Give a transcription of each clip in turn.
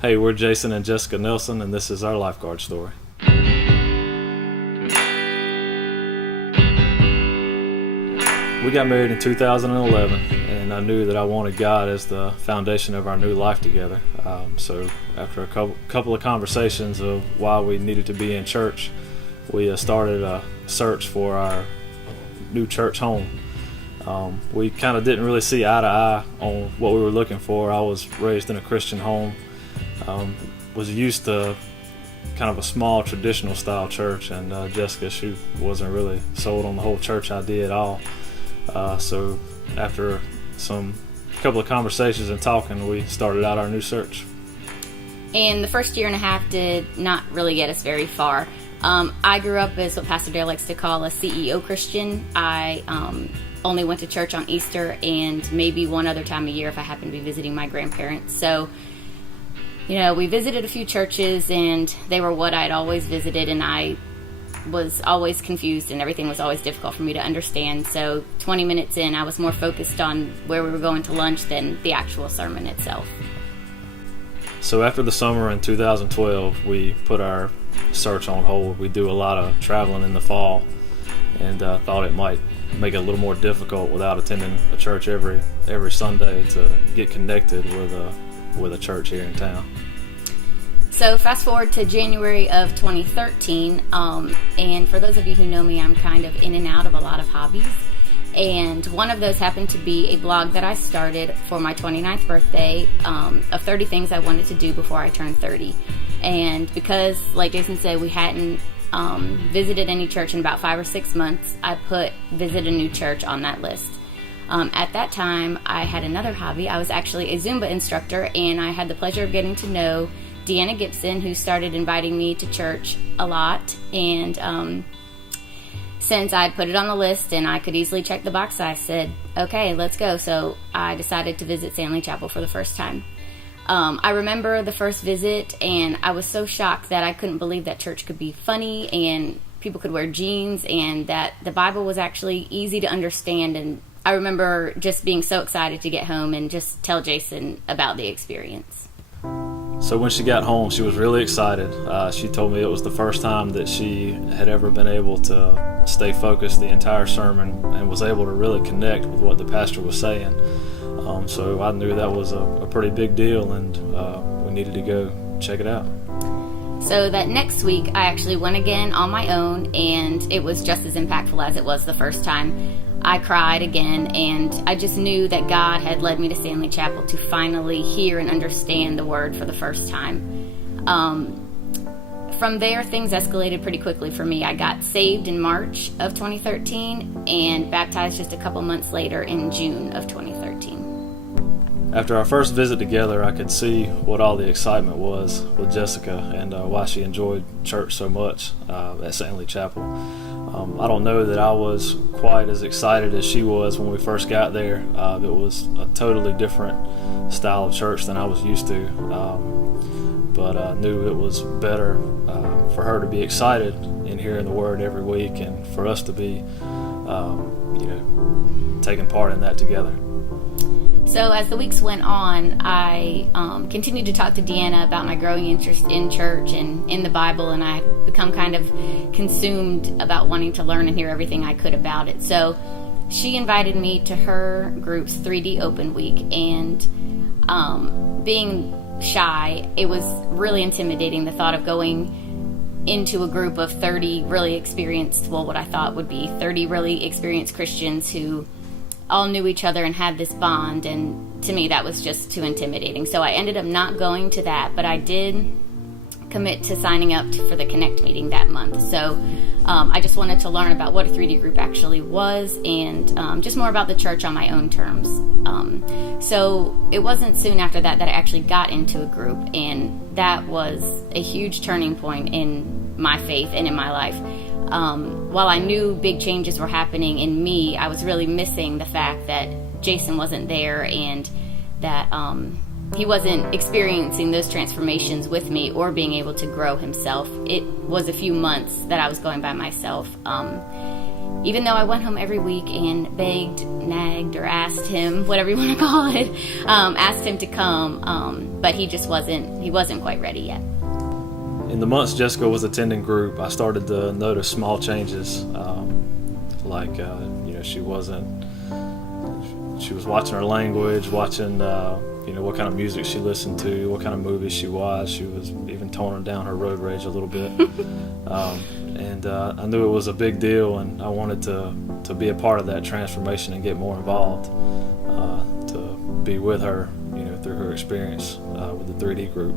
Hey, we're Jason and Jessica Nelson, and this is our lifeguard story. We got married in 2011, and I knew that I wanted God as the foundation of our new life together. So after a couple of conversations of why we needed to be in church, we started a search for our new church home. We kind of didn't really see eye to eye on what we were looking for. I was raised in a Christian home, was used to kind of a small traditional style church, and Jessica, she wasn't really sold on the whole church idea at all. So after couple of conversations and talking, we started out our new search. And the first year and a half did not really get us very far. I grew up as what Pastor Dale likes to call a CEO Christian. I only went to church on Easter and maybe one other time a year if I happened to be visiting my grandparents. So, we visited a few churches, and they were what I'd always visited, and I was always confused, and everything was always difficult for me to understand. So 20 minutes in, I was more focused on where we were going to lunch than the actual sermon itself. So after the summer in 2012, we put our search on hold. We do a lot of traveling in the fall, and thought it might make it a little more difficult without attending a church every Sunday to get connected with a church here in town. So fast forward to January of 2013, and for those of you who know me, I'm kind of in and out of a lot of hobbies, and one of those happened to be a blog that I started for my 29th birthday of 30 things I wanted to do before I turned 30. And because, like Jason said, we hadn't visited any church in about 5 or 6 months, I put visit a new church on that list. At that time, I had another hobby. I was actually a Zumba instructor, and I had the pleasure of getting to know Deanna Gibson, who started inviting me to church a lot. And since I put it on the list and I could easily check the box, I said, okay, let's go. So I decided to visit Stanley Chapel for the first time. I remember the first visit, and I was so shocked that I couldn't believe that church could be funny and people could wear jeans, and that the Bible was actually easy to understand. And I remember just being so excited to get home and just tell Jason about the experience. So when she got home, she was really excited. She told me it was the first time that she had ever been able to stay focused the entire sermon and was able to really connect with what the pastor was saying. So I knew that was a pretty big deal, and we needed to go check it out. So that next week, I actually went again on my own, and it was just as impactful as it was the first time. I cried again, and I just knew that God had led me to Stanley Chapel to finally hear and understand the Word for the first time. From there, things escalated pretty quickly for me. I got saved in March of 2013 and baptized just a couple months later in June of 2013. After our first visit together, I could see what all the excitement was with Jessica and why she enjoyed church so much at Stanley Chapel. I don't know that I was quite as excited as she was when we first got there. It was a totally different style of church than I was used to, but I knew it was better for her to be excited in hearing the Word every week, and for us to be taking part in that together. So as the weeks went on, I continued to talk to Deanna about my growing interest in church and in the Bible, and I had become kind of consumed about wanting to learn and hear everything I could about it. So she invited me to her group's 3D Open Week, and being shy, it was really intimidating, the thought of going into a group of 30 really experienced, what I thought would be 30 really experienced Christians who all knew each other and had this bond, and to me that was just too intimidating. So I ended up not going to that, but I did commit to signing up for the Connect meeting that month. So I just wanted to learn about what a 3D group actually was, and just more about the church on my own terms. So it wasn't soon after that I actually got into a group, and that was a huge turning point in my faith and in my life. While I knew big changes were happening in me, I was really missing the fact that Jason wasn't there, and that he wasn't experiencing those transformations with me or being able to grow himself. It was a few months that I was going by myself. even though I went home every week and begged, nagged, or asked him, whatever you want to call it, asked him to come, but he wasn't quite ready yet. In the months Jessica was attending group, I started to notice small changes, she was watching her language, watching what kind of music she listened to, what kind of movies she watched. She was even toning down her road rage a little bit. And I knew it was a big deal, and I wanted to be a part of that transformation and get more involved, to be with her, through her experience with the 3D group.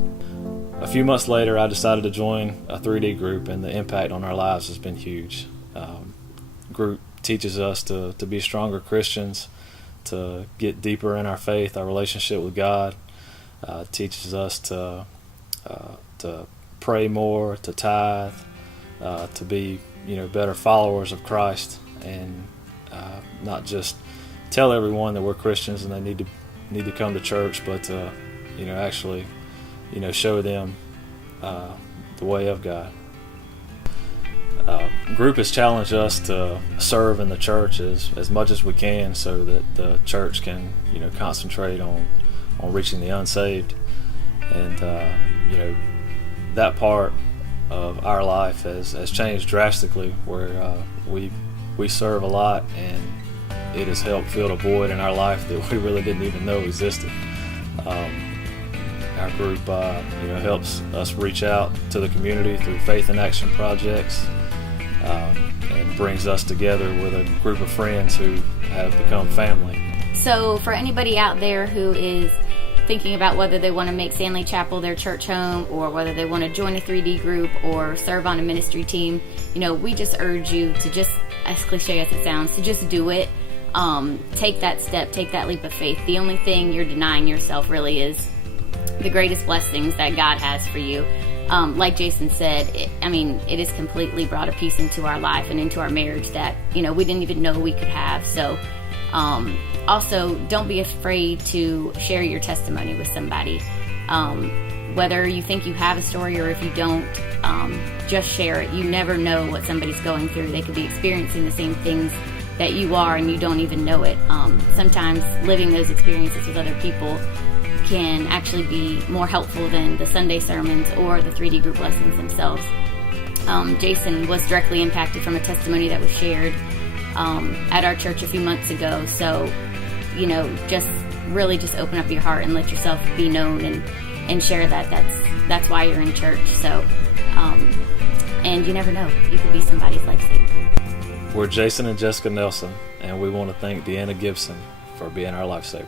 A few months later, I decided to join a 3D group, and the impact on our lives has been huge. Group teaches us to be stronger Christians, to get deeper in our faith, our relationship with God. Teaches us to pray more, to tithe, to be better followers of Christ, and not just tell everyone that we're Christians and they need to come to church, but actually show them the way of God. Group has challenged us to serve in the church as much as we can, so that the church can concentrate on reaching the unsaved, and that part of our life has changed drastically, where we serve a lot, and it has helped fill a void in our life that we really didn't even know existed. Our group helps us reach out to the community through Faith in Action projects, and brings us together with a group of friends who have become family. So for anybody out there who is thinking about whether they want to make Stanley Chapel their church home, or whether they want to join a 3D group or serve on a ministry team, we just urge you to, just as cliche as it sounds, to just do it. Take that step, take that leap of faith. The only thing you're denying yourself really is the greatest blessings that God has for you. Like Jason said, it has completely brought a peace into our life and into our marriage that, we didn't even know we could have. So, also, don't be afraid to share your testimony with somebody. Whether you think you have a story or if you don't, just share it. You never know what somebody's going through. They could be experiencing the same things that you are, and you don't even know it. Sometimes living those experiences with other people can actually be more helpful than the Sunday sermons or the 3D group lessons themselves. Jason was directly impacted from a testimony that was shared at our church a few months ago. So, just open up your heart and let yourself be known, and share that. That's why you're in church. So, and you never know, you could be somebody's lifesaver. We're Jason and Jessica Nelson, and we want to thank Deanna Gibson for being our lifesaver.